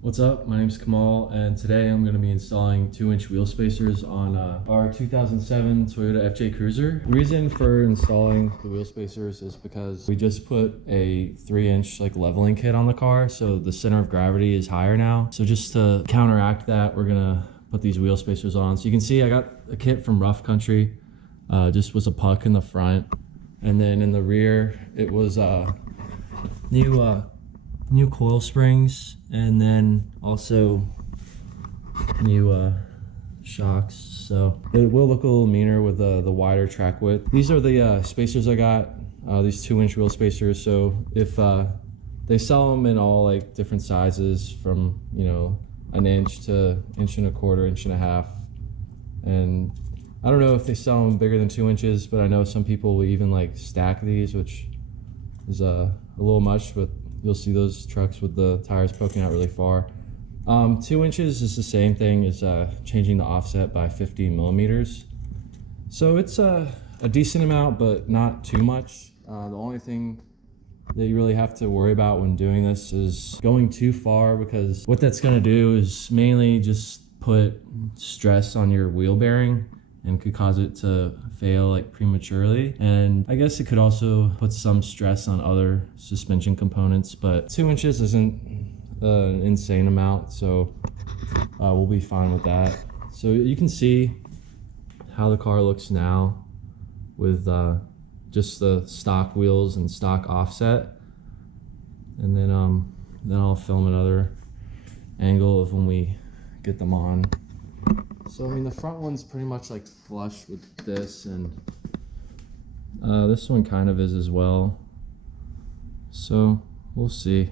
What's up? My name is Kamal, and today I'm going to be installing 2-inch wheel spacers on our 2007 Toyota FJ Cruiser. The reason for installing the wheel spacers is because we just put a 3-inch leveling kit on the car, so the center of gravity is higher now. So just to counteract that, we're going to put these wheel spacers on. So you can see I got a kit from Rough Country. Just was a puck in the front, and then in the rear it was new coil springs, and then also new shocks, so it will look a little meaner with the wider track width. These are the spacers I got, these 2-inch wheel spacers. So if they sell them in all different sizes, from 1 inch to 1.25 inches, 1.5 inches, and I don't know if they sell them bigger than 2 inches, but I know some people will even stack these, which is a little much, but you'll see those trucks with the tires poking out really far. 2 inches is the same thing as changing the offset by 50 millimeters. So it's a decent amount, but not too much. The only thing that you really have to worry about when doing this is going too far, because what that's going to do is mainly just put stress on your wheel bearing and could cause it to fail prematurely. And I guess it could also put some stress on other suspension components, but 2 inches isn't an insane amount, so we'll be fine with that. So you can see how the car looks now with just the stock wheels and stock offset. And then I'll film another angle of when we get them on. So I mean, the front one's pretty much flush with this, and this one kind of is as well. So we'll see.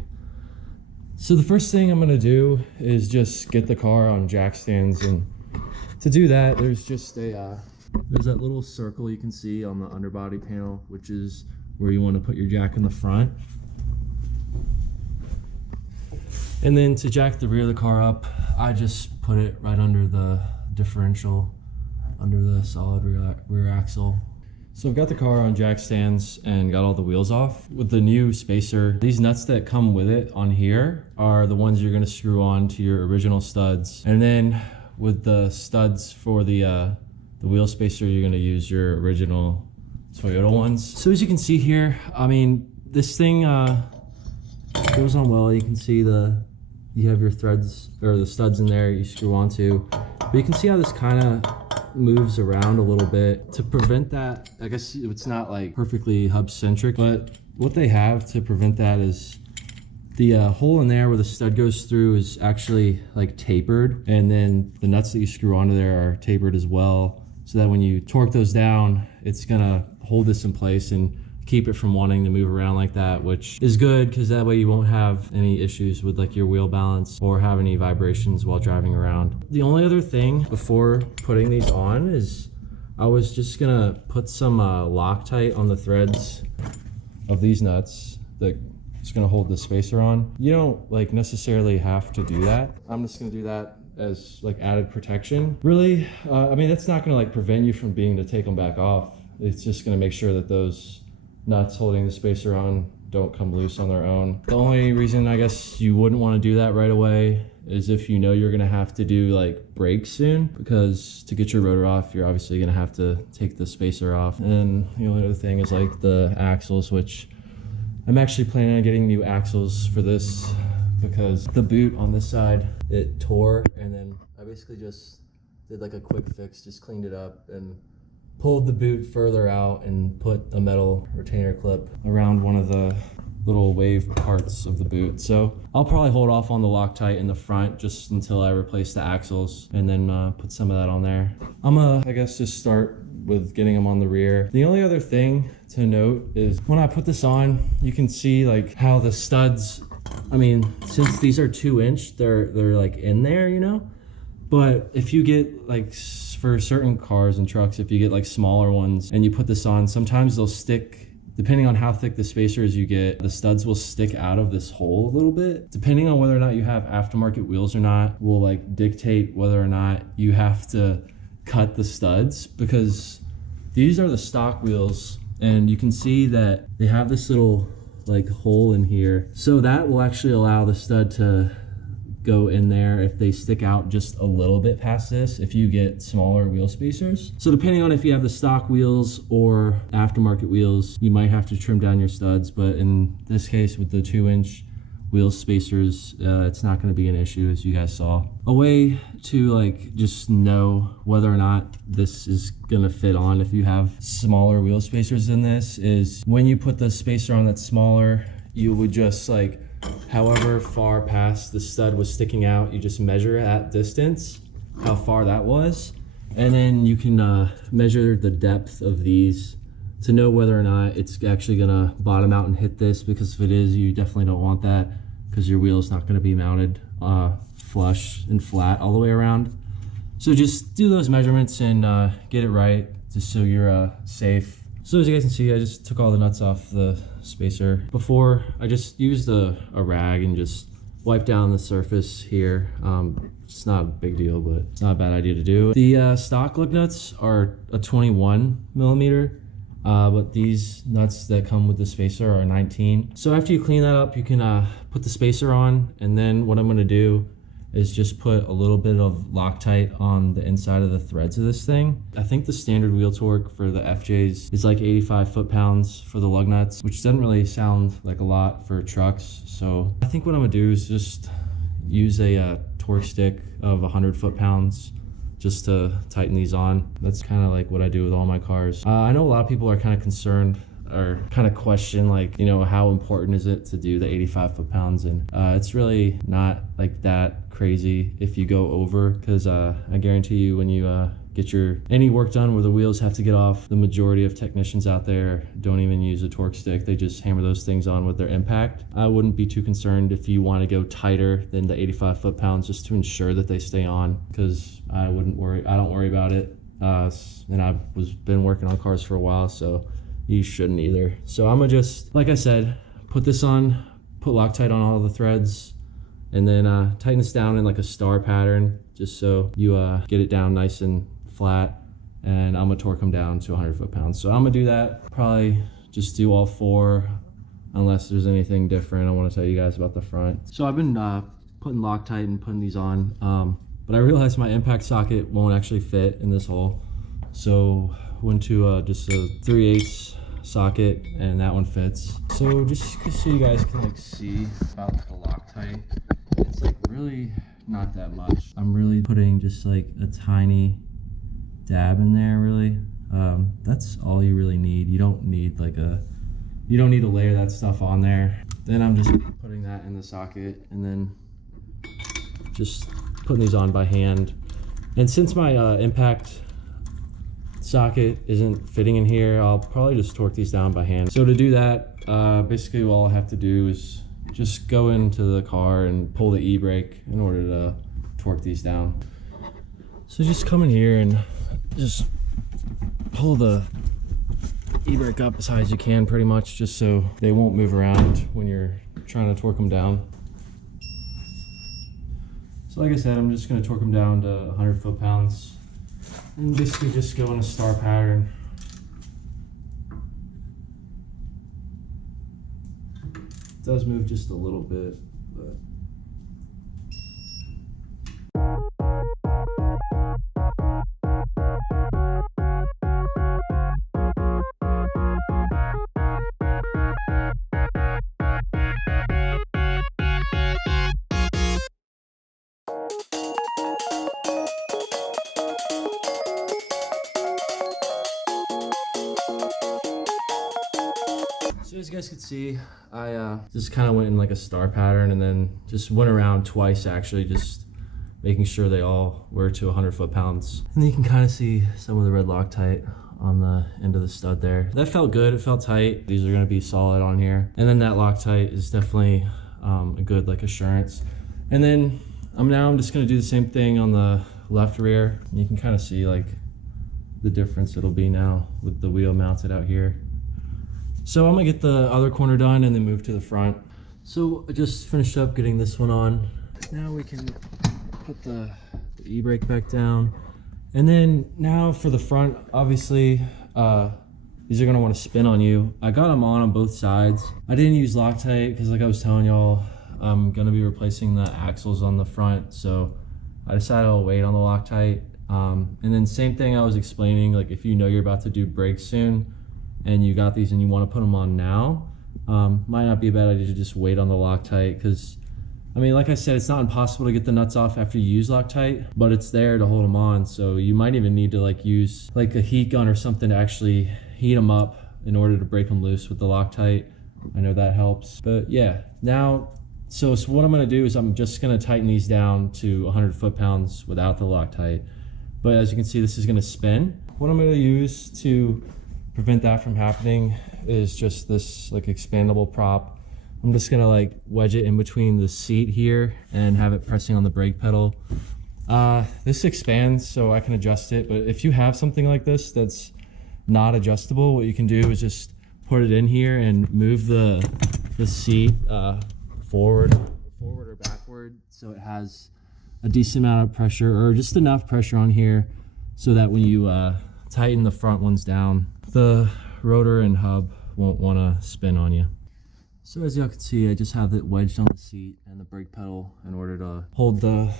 So the first thing I'm gonna do is just get the car on jack stands, and to do that, there's just there's that little circle you can see on the underbody panel, which is where you want to put your jack in the front. And then to jack the rear of the car up, I just put it right under the differential, under the solid rear axle. So I've got the car on jack stands and got all the wheels off. With the new spacer, these nuts that come with it on here are the ones you're going to screw on to your original studs. And then with the studs for the wheel spacer, you're going to use your original Toyota ones. So as you can see here, I mean, this thing goes on well. You can see you have your threads, or the studs in there you screw onto. But you can see how this kind of moves around a little bit. To prevent that, I guess it's not perfectly hub centric, but what they have to prevent that is the hole in there where the stud goes through is actually tapered, and then the nuts that you screw onto there are tapered as well, so that when you torque those down, it's gonna hold this in place and keep it from wanting to move around like that, which is good because that way you won't have any issues with your wheel balance or have any vibrations while driving around. The only other thing before putting these on is I was just gonna put some Loctite on the threads of these nuts that is gonna hold the spacer on. You don't necessarily have to do that. I'm just gonna do that as added protection. Really, I mean, that's not gonna prevent you from being to take them back off. It's just gonna make sure that those nuts holding the spacer on don't come loose on their own. The only reason I guess you wouldn't want to do that right away is if you know you're gonna have to do brakes soon, because to get your rotor off, you're obviously gonna have to take the spacer off. And then the only other thing is the axles, which I'm actually planning on getting new axles for this, because the boot on this side, it tore, and then I basically just did a quick fix, just cleaned it up and pulled the boot further out and put a metal retainer clip around one of the little wave parts of the boot. So I'll probably hold off on the Loctite in the front just until I replace the axles, and then put some of that on there. I'm gonna, I guess, just start with getting them on the rear. The only other thing to note is when I put this on, you can see how the studs, I mean, since these are 2-inch, they're in there, but if you get for certain cars and trucks, if you get smaller ones and you put this on, sometimes they'll stick, depending on how thick the spacers you get, the studs will stick out of this hole a little bit. Depending on whether or not you have aftermarket wheels or not will dictate whether or not you have to cut the studs, because these are the stock wheels, and you can see that they have this little hole in here, so that will actually allow the stud to go in there if they stick out just a little bit past this, if you get smaller wheel spacers. So depending on if you have the stock wheels or aftermarket wheels, you might have to trim down your studs, but in this case with the 2-inch wheel spacers, it's not going to be an issue, as you guys saw. A way to like just know whether or not this is going to fit on if you have smaller wheel spacers than this is when you put the spacer on that's smaller, you would just like however far past the stud was sticking out, you just measure at distance how far that was, and then you can measure the depth of these to know whether or not it's actually gonna bottom out and hit this, because if it is, you definitely don't want that, because your wheel is not gonna be mounted flush and flat all the way around. So just do those measurements and get it right, just so you're safe. So as you guys can see, I just took all the nuts off the spacer. Before, I just used a rag and just wiped down the surface here. It's not a big deal, but it's not a bad idea to do. The stock lug nuts are a 21 millimeter, but these nuts that come with the spacer are 19. So after you clean that up, you can put the spacer on, and then what I'm gonna do is just put a little bit of Loctite on the inside of the threads of this thing. I think the standard wheel torque for the FJs is like 85 foot-pounds for the lug nuts, which doesn't really sound like a lot for trucks. So I think what I'm gonna do is just use a torque stick of 100 foot-pounds just to tighten these on. That's kind of like what I do with all my cars. I know a lot of people are kind of concerned or kind of question, like, you know, how important is it to do the 85 foot-pounds, and it's really not like that crazy if you go over, because I guarantee you when you get any work done where the wheels have to get off, the majority of technicians out there don't even use a torque stick. They just hammer those things on with their impact. I wouldn't be too concerned if you want to go tighter than the 85 foot-pounds just to ensure that they stay on, because I don't worry about it, and I've been working on cars for a while, so you shouldn't either. So I'm gonna just, like I said, put this on, put Loctite on all the threads, and then tighten this down in like a star pattern, just so you get it down nice and flat, and I'm gonna torque them down to 100 foot-pounds. So I'm gonna do that, probably just do all 4, unless there's anything different I wanna tell you guys about the front. So I've been putting Loctite and putting these on, but I realized my impact socket won't actually fit in this hole. So went to just a 3/8 socket, and that one fits. So just so you guys can like see about the Loctite, it's like really not that much. I'm really putting just like a tiny dab in there, really. That's all you really need. You don't need to layer that stuff on there. Then I'm just putting that in the socket, and then just putting these on by hand. And since my impact socket isn't fitting in here, I'll probably just torque these down by hand. So to do that, basically all I have to do is just go into the car and pull the e-brake in order to torque these down. So just come in here and just pull the e-brake up as high as you can, pretty much, just so they won't move around when you're trying to torque them down. So like I said, I'm just going to torque them down to 100 foot-pounds. And basically just go in a star pattern. It does move just a little bit, but so as you guys can see, I just kind of went in like a star pattern, and then just went around twice, actually, just making sure they all were to 100 foot-pounds. And then you can kind of see some of the red Loctite on the end of the stud there. That felt good, it felt tight. These are gonna be solid on here. And then that Loctite is definitely a good like assurance. And then I'm just gonna do the same thing on the left rear. You can kind of see like the difference it'll be now with the wheel mounted out here. So I'm gonna get the other corner done and then move to the front. So I just finished up getting this one on. Now we can put the e-brake back down. And then now for the front, obviously, these are gonna wanna spin on you. I got them on both sides. I didn't use Loctite because like I was telling y'all, I'm gonna be replacing the axles on the front, so I decided I'll wait on the Loctite. And then same thing I was explaining, like if you know you're about to do brakes soon and you got these and you want to put them on now, might not be a bad idea to just wait on the Loctite, because I mean, like I said, it's not impossible to get the nuts off after you use Loctite, but it's there to hold them on. So you might even need to like use like a heat gun or something to actually heat them up in order to break them loose with the Loctite. I know that helps, but yeah. Now, so what I'm gonna do is I'm just gonna tighten these down to 100 foot-pounds without the Loctite. But as you can see, this is gonna spin. What I'm gonna use to prevent that from happening is just this like expandable prop. I'm just gonna like wedge it in between the seat here and have it pressing on the brake pedal. This expands so I can adjust it, but if you have something like this that's not adjustable, what you can do is just put it in here and move the seat forward or backward, so it has a decent amount of pressure, or just enough pressure on here so that when you tighten the front ones down, the rotor and hub won't want to spin on you. So as y'all can see, I just have it wedged on the seat and the brake pedal in order to hold the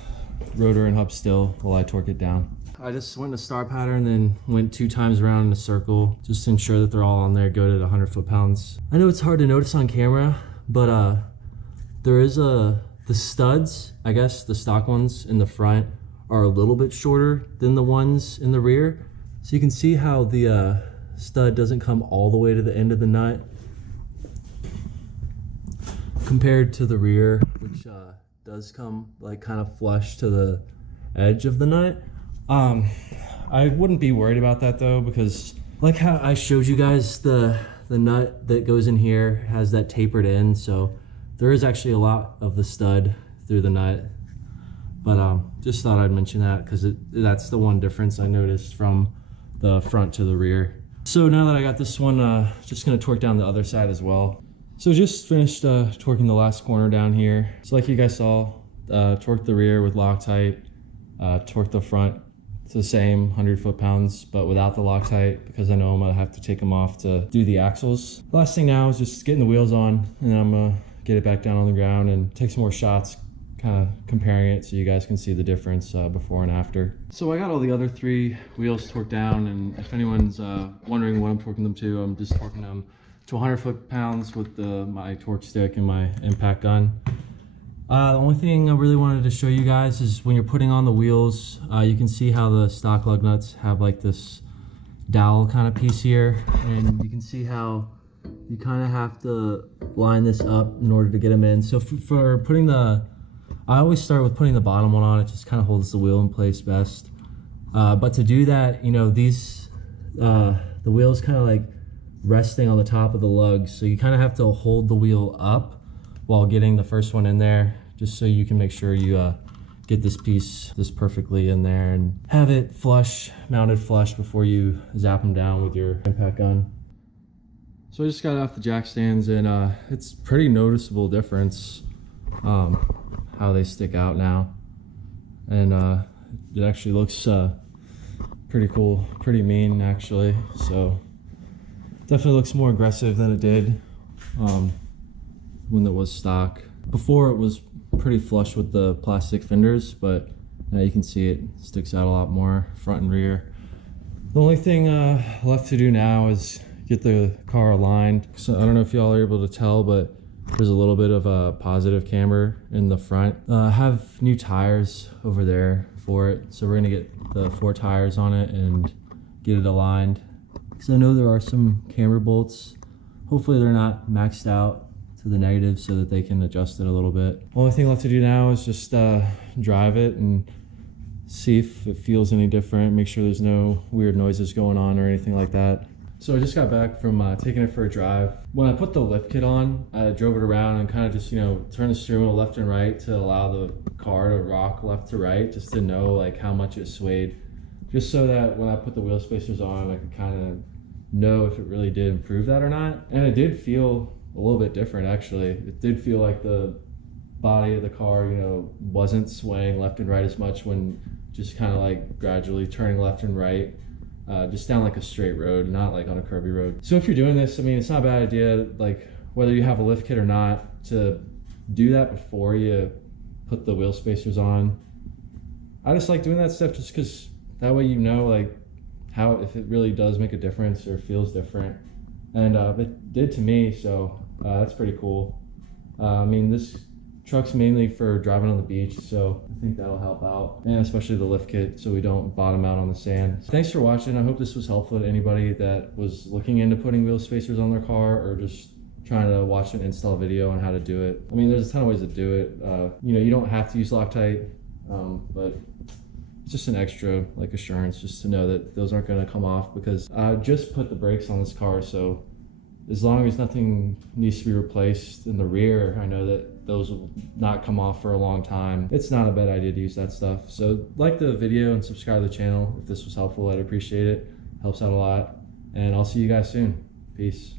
rotor and hub still while I torque it down. I just went in a star pattern, then went 2 times around in a circle just to ensure that they're all on there good at 100 foot-pounds. I know it's hard to notice on camera, but there is the studs, I guess the stock ones in the front are a little bit shorter than the ones in the rear. So you can see how the stud doesn't come all the way to the end of the nut compared to the rear, which does come like kind of flush to the edge of the nut. I wouldn't be worried about that though, because like how I showed you guys, the nut that goes in here has that tapered end, so there is actually a lot of the stud through the nut. But just thought I'd mention that because that's the one difference I noticed from the front to the rear. So now that I got this one, just gonna torque down the other side as well. So just finished torquing the last corner down here. So like you guys saw, torqued the rear with Loctite, torqued the front. It's the same 100 foot-pounds, but without the Loctite, because I know I'm gonna have to take them off to do the axles. The last thing now is just getting the wheels on, and then I'm gonna get it back down on the ground and take some more shots, kind of comparing it so you guys can see the difference before and after. So I got all the other 3 wheels torqued down, and if anyone's wondering what I'm torquing them to, I'm just torquing them to 100 foot-pounds with my torque stick and my impact gun. The only thing I really wanted to show you guys is when you're putting on the wheels, you can see how the stock lug nuts have like this dowel kind of piece here, and you can see how you kind of have to line this up in order to get them in. So for putting I always start with putting the bottom one on. It just kind of holds the wheel in place best. But to do that, you know, the wheel's kind of like resting on the top of the lugs, so you kind of have to hold the wheel up while getting the first one in there, just so you can make sure you get this piece perfectly in there and have it mounted flush before you zap them down with your impact gun. So I just got off the jack stands, and it's pretty noticeable difference how they stick out now, and it actually looks pretty cool, pretty mean actually. So definitely looks more aggressive than it did when it was stock. Before it was pretty flush with the plastic fenders, but now you can see it sticks out a lot more front and rear. The only thing left to do now is get the car aligned. So I don't know if y'all are able to tell, but there's a little bit of a positive camber in the front. I have new tires over there for it, so we're gonna get the 4 tires on it and get it aligned. Because I know there are some camber bolts. Hopefully they're not maxed out to the negative so that they can adjust it a little bit. Only thing left to do now is just drive it and see if it feels any different, make sure there's no weird noises going on or anything like that. So I just got back from taking it for a drive. When I put the lift kit on, I drove it around and kind of just, you know, turned the steering wheel left and right to allow the car to rock left to right, just to know like how much it swayed. Just so that when I put the wheel spacers on, I could kind of know if it really did improve that or not. And it did feel a little bit different actually. It did feel like the body of the car, you know, wasn't swaying left and right as much when just kind of like gradually turning left and right. Just down like a straight road, not like on a curvy road. So if you're doing this, I mean, it's not a bad idea, like whether you have a lift kit or not, to do that before you put the wheel spacers on. I just like doing that stuff just because that way you know like how, if it really does make a difference or feels different. And it did to me, so that's pretty cool. I mean, this truck's mainly for driving on the beach, so I think that'll help out, and especially the lift kit so we don't bottom out on the sand. Thanks for watching. I hope this was helpful to anybody that was looking into putting wheel spacers on their car or just trying to watch an install video on how to do it. I mean, there's a ton of ways to do it. You know, you don't have to use Loctite, but it's just an extra like assurance just to know that those aren't going to come off, because I just put the brakes on this car, so as long as nothing needs to be replaced in the rear, I know that those will not come off for a long time. It's not a bad idea to use that stuff. So like the video and subscribe to the channel if this was helpful. I'd appreciate it. Helps out a lot. And I'll see you guys soon. Peace.